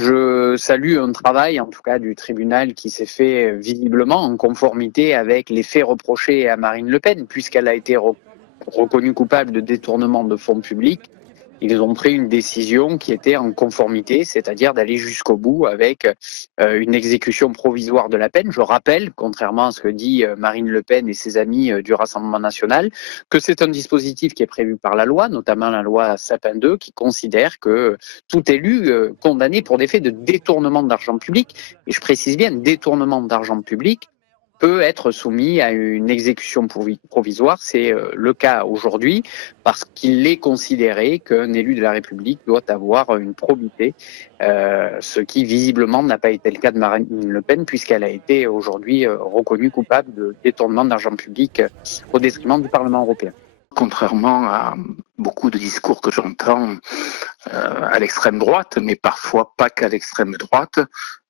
Je salue un travail, en tout cas du tribunal, qui s'est fait visiblement en conformité avec les faits reprochés à Marine Le Pen, puisqu'elle a été reconnue coupable de détournement de fonds publics. Ils ont pris une décision qui était en conformité, c'est-à-dire d'aller jusqu'au bout avec une exécution provisoire de la peine. Je rappelle, contrairement à ce que dit Marine Le Pen et ses amis du Rassemblement national, que c'est un dispositif qui est prévu par la loi, notamment la loi Sapin 2, qui considère que tout élu condamné pour des faits de détournement d'argent public, et je précise bien détournement d'argent public, peut être soumis à une exécution provisoire. C'est le cas aujourd'hui parce qu'il est considéré qu'un élu de la République doit avoir une probité, ce qui visiblement n'a pas été le cas de Marine Le Pen puisqu'elle a été aujourd'hui reconnue coupable de détournement d'argent public au détriment du Parlement européen. Contrairement à beaucoup de discours que j'entends à l'extrême droite, mais parfois pas qu'à l'extrême droite,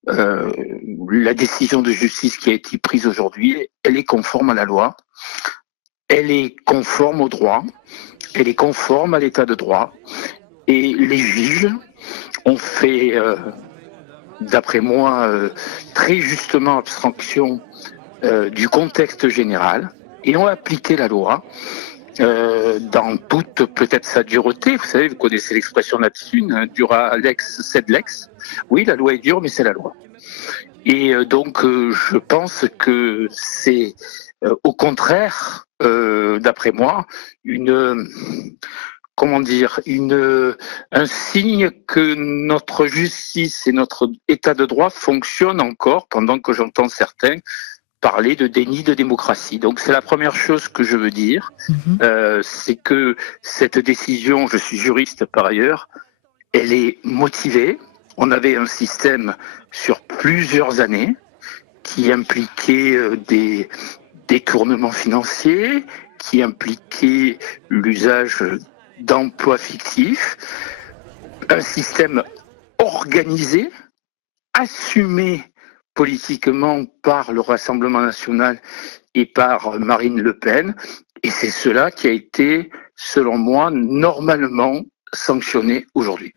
la décision de justice qui a été prise aujourd'hui, elle est conforme à la loi, elle est conforme au droit, elle est conforme à l'état de droit, et les juges ont fait, d'après moi, très justement abstraction du contexte général et ont appliqué la loi dans toute peut-être sa dureté. Vous savez, vous connaissez l'expression là-dessus, dura lex sed lex. Oui, la loi est dure, mais c'est la loi. Et donc, je pense que c'est au contraire, d'après moi, un signe que notre justice et notre état de droit fonctionnent encore, pendant que j'entends certains parler de déni de démocratie. Donc c'est la première chose que je veux dire, c'est que cette décision, je suis juriste par ailleurs, elle est motivée. On avait un système sur plusieurs années qui impliquait des détournements financiers, qui impliquait l'usage d'emplois fictifs, un système organisé, assumé politiquement par le Rassemblement national et par Marine Le Pen. Et c'est cela qui a été, selon moi, normalement sanctionné aujourd'hui.